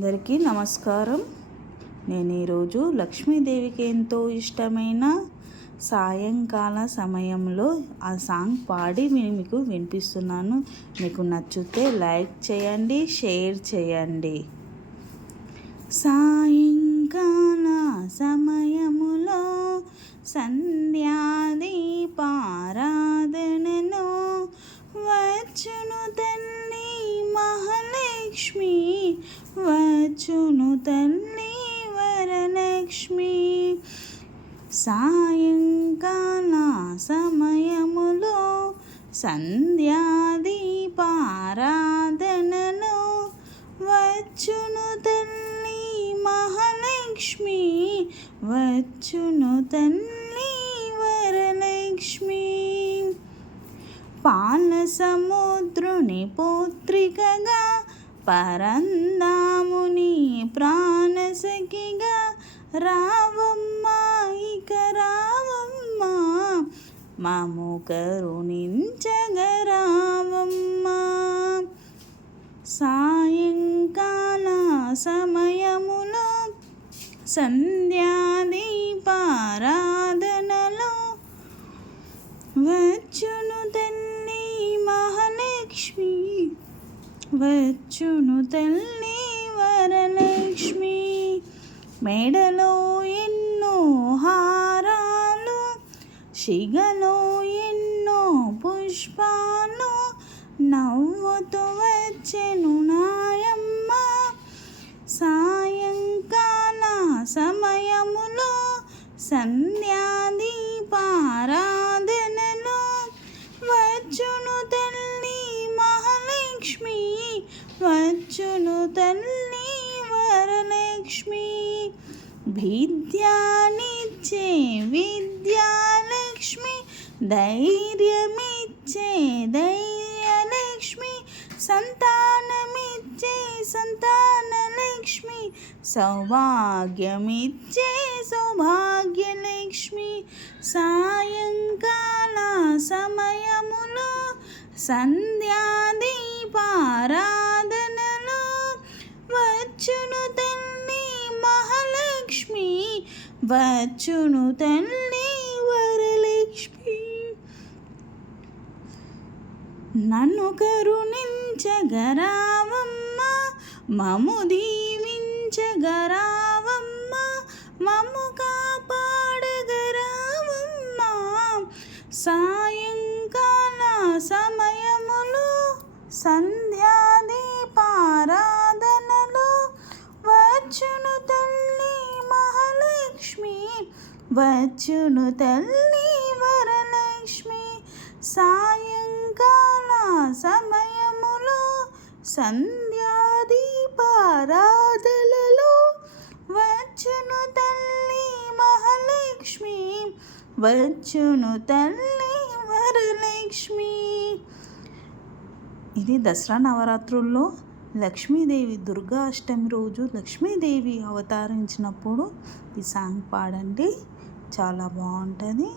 అందరికీ నమస్కారం. నేను ఈరోజు లక్ష్మీదేవికి ఎంతో ఇష్టమైన సాయంకాల సమయంలో ఆ సాంగ్ పాడి మీకు వినిపిస్తున్నాను. మీకు నచ్చితే లైక్ చేయండి, షేర్ చేయండి. సాయంకాల సమయములో సంధ్యాదీపారాధనలో వచ్చును తల్లి మహాలక్ష్మి, వచ్చును తల్లి వరలక్ష్మి. సాయంకాల సమయములో సంధ్యాదీపారాధనలో వచ్చును తల్లి మహాలక్ష్మి, వచ్చును తల్లి వరలక్ష్మి. పాల సముద్రుని పుత్రికగా, పరంధాముని ప్రాణసఖిగా రావమ్మ, ఇక రావమ్మ, మము కరుణించగా రావమ్మ. సాయంకాల సమయములో సంధ్యాదీపారాధనలో వచ్చును తల్లి మహాలక్ష్మి, వచ్చును తల్లి వరలక్ష్మి. మెడలో ఎన్నో హారాలు, శిగలో ఎన్నో పుష్పాలు, నవ్వుతూ వచ్చెను నాయమ్మ. సాయంకాల సమయములో సంధ్యాదీపారాధనలో వచ్చును తల్లి మహాలక్ష్మి, వచ్చును తల్లి వరలక్ష్మి. విద్యానిచ్చే విద్యాలక్ష్మి, ధైర్యమిచ్చే ధైర్యలక్ష్మి, సంతానమిచ్చే సంతానలక్ష్మి, సౌభాగ్యమిచ్చే సౌభాగ్యలక్ష్మి. సాయంకాల సమయములో సంధ్యాదీపారాధనలో వచ్చును తల్లి మహాలక్ష్మి, వచ్చును తల్లి వరలక్ష్మి. నన్ను కరుణించగా రావమ్మ, మము దీవించగా రావమ్మ, మము కాపాడగా రావమ్మ. సాయంకాల సమయములో సంధ్యాదీపారాధనలో వచ్చును తల్లి మహాలక్ష్మి, వచ్చును తల్లి వరలక్ష్మి. సాయంకాల సమయములో సంధ్యాదీపారాధనలో వచ్చును తల్లి మహాలక్ష్మి, వచ్చును తల్లి వరలక్ష్మి. ఇది దసరా నవరాత్రుల్లో లక్ష్మీదేవి దుర్గా అష్టమి రోజు లక్ష్మీదేవి అవతరించినప్పుడు ఈ సాంగ్ పాడండి, చాలా బాగుంటుంది.